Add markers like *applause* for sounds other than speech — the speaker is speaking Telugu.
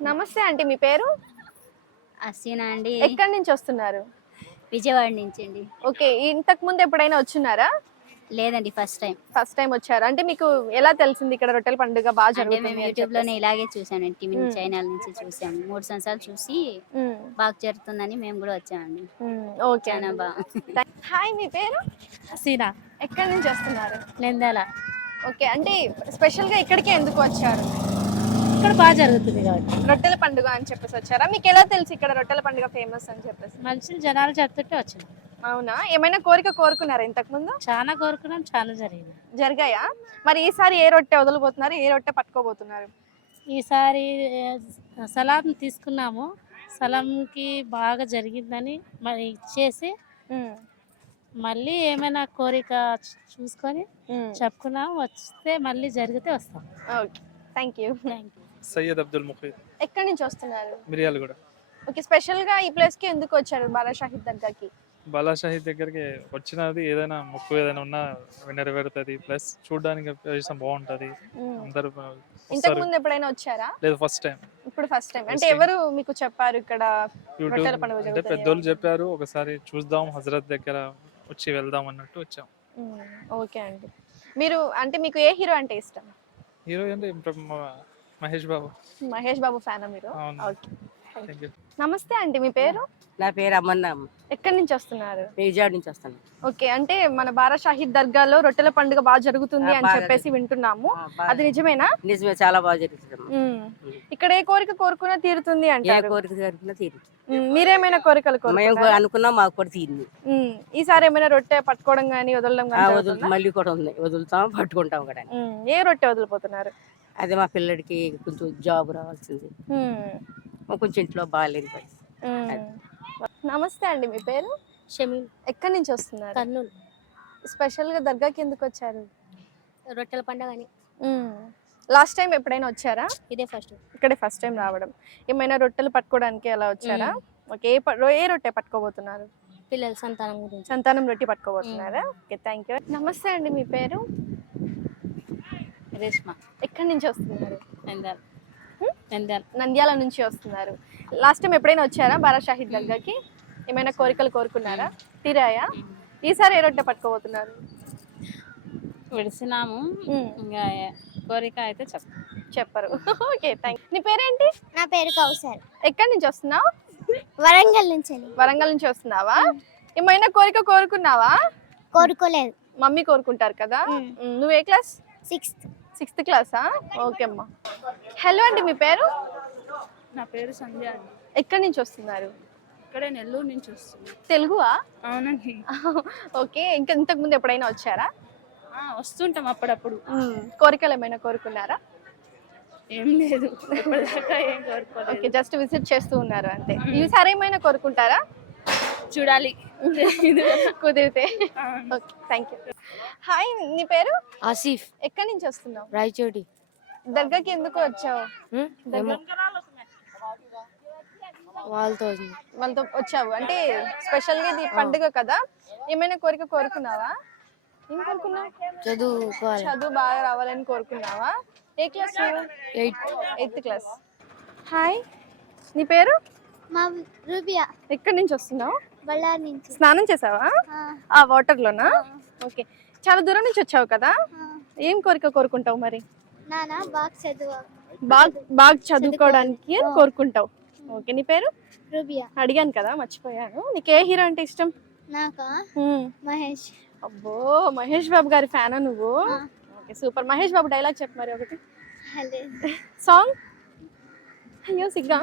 నమస్తే ఆంటీ మీ పేరు? అసీనా అండి. ఎక్కడి నుంచి వస్తున్నారు? విజయవాడ నుంచి అండి. ఓకే ఇంతకు ముందు ఎప్పుడైనా వచ్చున్నారా లేదండి ఫస్ట్ టైం ఫస్ట్ టైం వచ్చారా? అంటే మీకు ఎలా తెలిసింది ఇక్కడ రొట్టెల పండుగ బాగా అంటే మేము జరుగుతుంది అని యూట్యూబ్లోనే? ఇలాగే చూసాను టీవీ. ఛానల్ నుంచి చూసాము మూడు సంవత్సరాలు చూసి మ్మ్. బాగా జరుగుతుందని మేము కూడా వచ్చామండి. మ్మ్. ఓకే. చాలా అండి. బాగా హాయ్ మీ పేరు? సీనా ఎక్కడి నుంచి వస్తున్నారు? నంద్యాల ఓకే అంటే స్పెషల్గా ఇక్కడికే ఎందుకు వచ్చారు? ఇక్కడ బాగా జరుగుతుంది కాబట్టి. రొట్టెల పండుగ అని చెప్పేసి వచ్చారా? మీకు ఎలా తెలుసు ఇక్కడ రొట్టెల పండుగ ఫేమస్ అని చెప్పేసి? మనుషులు జనాలు చెప్తుంటే వచ్చినాం అవునా? ఏమైనా కోరిక కోరుకున్నారా ఇంతకు ముందు చాలా కోరుకున్నాం చాలా జరిగింది. జరిగాయా? మరి ఈసారి ఏ రొట్టె వదలబోతున్నారు? ఏ రొట్టె పట్టుకోబోతున్నారు? ఈసారి సలాం తీసుకున్నాము. సలాంకి బాగా జరిగిందని మరి ఇచ్చేసి. మళ్ళీ ఏమైనా కోరిక చూసుకొని. చెప్పుకున్నాం. వస్తే మళ్ళీ జరిగితే వస్తాం. Okay. Thank you. Thank you. Syed Abdul Mukheed. ఎక్కడి నుంచి వస్తున్నారు? మిరియాలు కూడా ఓకే స్పెషల్గా ఈ ప్లేస్కి ఎందుకు వచ్చారు బాలా షాహిద్ దగ్గరికి? బాలాషాహి దగ్గరికి వచ్చినది ఏదైనా మొక్కు ఏదైనా ఉన్నా నెరవేరుతుంది. ప్లస్ చూడడానికి ప్రదేశం బాగుంటది. అందరూ ఇంతకు ముందు ఎప్పుడైనా వచ్చారా? లేదు ఫస్ట్ టైం. ఇప్పుడు ఫస్ట్ టైం. అంటే. ఎవరు మీకు చెప్పారు ఇక్కడ యూట్యూబ్ రొట్టెల పండుగ అంటే జరుగుతుంది? పెద్దోళ్ళు. చెప్పారు ఒకసారి చూద్దాం హజరత్ దగ్గర వచ్చి వెళ్దాం అన్నట్టు వచ్చాం. ఓకే అండి. మీరు అంటే మీకు ఏ హీరో అంటే ఇష్టం? హీరో అంటే మహేష్ బాబు మహేష్ బాబు ఫ్యానా మీరు అవును. ఓకే. నమస్తే అండి మీ పేరు నా పేరు అమ్మన్నాం ఎక్కడి నుంచి వస్తున్నారు విజయవాడ నుంచి వస్తాను ఓకే అంటే మన బారా షాహిద్ దర్గాలో రొట్టెల పండుగ బాగా జరుగుతుంది ఆ, అని బాగా చెప్పేసి వింటున్నాము ఆ, బాగా- అది నిజమేనా నిజమే చాలా బాగా జరుగుతుంది మ్మ్. ఇక్కడ ఏ కోరిక కోరుకున్నా తీరుతుంది ఏ అంటారు కోరిక జరిగినా తీరు మ్మ్. మీరేమైనా కోరికలు మేము కోరుకున్నారా? అనుకున్నాం మాకు కూడా తీరింది మ్మ్. ఈసారి ఏమైనా రొట్టె పట్టుకోవడం కానీ వదలడం ఆ, కానీ వదులు జరుగుతుందా? మళ్ళీ కూడా ఉంది వదులుతాం పట్టుకుంటాం కూడా మ్మ్. ఏ రొట్టె వదిలిపోతున్నారు అదే మా పిల్లడికి కొంచెం జాబ్ రావాల్సింది. కొంచెం ఇంట్లో బాగాలేదు. నమస్తే అండి మీ పేరు? షమీన్ ఎక్కడి నుంచి వస్తున్నారు? కర్నూలు. స్పెషల్గా దర్గాకి ఎందుకు వచ్చారు? రొట్టెల పండుగ అని. లాస్ట్ టైం ఎప్పుడైనా వచ్చారా? ఇదే ఫస్ట్. ఇక్కడే ఫస్ట్ టైం రావడం. ఏమైనా రొట్టెలు పట్టుకోవడానికి అలా వచ్చారా? ఓకే ఏ ఏ రొట్టె పట్టుకోబోతున్నారు? పిల్లల సంతానం గురించి. సంతానం రొట్టె పట్టుకోబోతున్నారా? ఓకే థ్యాంక్ యూ నమస్తే అండి మీ పేరు? రేష్మ. ఎక్కడి నుంచి వస్తున్నారు? నంద్యాల? నంద్యాల. నంద్యాల నుంచి వస్తున్నారు. లాస్ట్ టైం ఎప్పుడైనా వచ్చారా బారా షాహిద్ దర్గాకి ఏమైనా కోరికలు కోరుకున్నారా? తీరాయా? ఈసారి ఏ రొట్టె పట్టుకోబోతున్నారు? విడిసినాము. మ్మ్. ఇంకా కోరిక అయితే చెప్ప చెప్పరు. ఓకే థ్యాంక్ నీ పేరేంటి? నా పేరు కౌసర్ ఎక్కడి నుంచి వస్తున్నావు? వరంగల్ నుంచి వరంగల్ నుంచి వస్తున్నావా? ఏమైనా కోరిక కోరుకున్నావా? కోరుకోలేదు. మమ్మీ కోరుకుంటారు కదా. నువ్వు ఏ క్లాస్? సిక్స్త్ సిక్స్త్ క్లాసా? ఓకే అమ్మా. హలో అండి మీ పేరు? నా పేరు సంధ్య అండి. ఎక్కడి నుంచి వస్తున్నారు? ఇక్కడే నెల్లూరు నుంచి వస్తుంది తెలుగువా? అవునండి. ఓకే ఇంకా ఇంతకు ముందు ఎప్పుడైనా వచ్చారా? ఆ, వస్తుంటాం అప్పుడప్పుడు. మ్మ్. కోరికలు ఏమైనా కోరుకున్నారా? ఏం లేదు. ఇప్పటిదాకా ఏం కోరుకోలేదు. ఓకే జస్ట్ విజిట్ చేస్తూ ఉన్నారు అంతే. ఈసారి ఏమైనా కోరుకుంటారా? చూడాలి. *laughs* కుదిరితే. ఓకే థ్యాంక్ యూ హాయ్ నీ పేరు? ఆసిఫ్. ఎక్కడి నుంచి వస్తున్నావు? రాయచోటి. దర్గాకి ఎందుకు వచ్చావు? వాళ్ళతో. వాళ్ళతో వచ్చావు. అంటే స్పెషల్గా ఇది పండుగ కదా. ఏమైనా కోరిక కోరుకున్నావా? ఏం కోరుకున్నావు? చదువుకోవాలి. చదువు బాగా రావాలని కోరుకున్నావా? ఏ class eighth. Eighth class. Hi నీ పేరు? మా రూబియా. ఎక్కడి నుంచి వస్తున్నావు? బళ్ళారి నుంచి. స్నానం చేసావా? ఆ, వాటర్ లోనా? ఓకే. చాలా దూరం నుంచి వచ్చావు కదా. ఏం కోరిక కోరుకుంటావు మరి? నాన్న బాగా చదువు. బాగా బాగా చదువుకోవడానికి కోరుకుంటావు. ఓకే నీ పేరు? రూబియా. అడిగాను కదా మర్చిపోయాను. నీకు ఏ హీరో అంటే ఇష్టం? నాకా. మహేష్. అబ్బో మహేష్ బాబు గారి ఫ్యానా నువ్వు. Okay super. Mahesh Babu dialogue చెప్పు మరి ఒకటి. సాంగ్? అయ్యో సిగ్గా?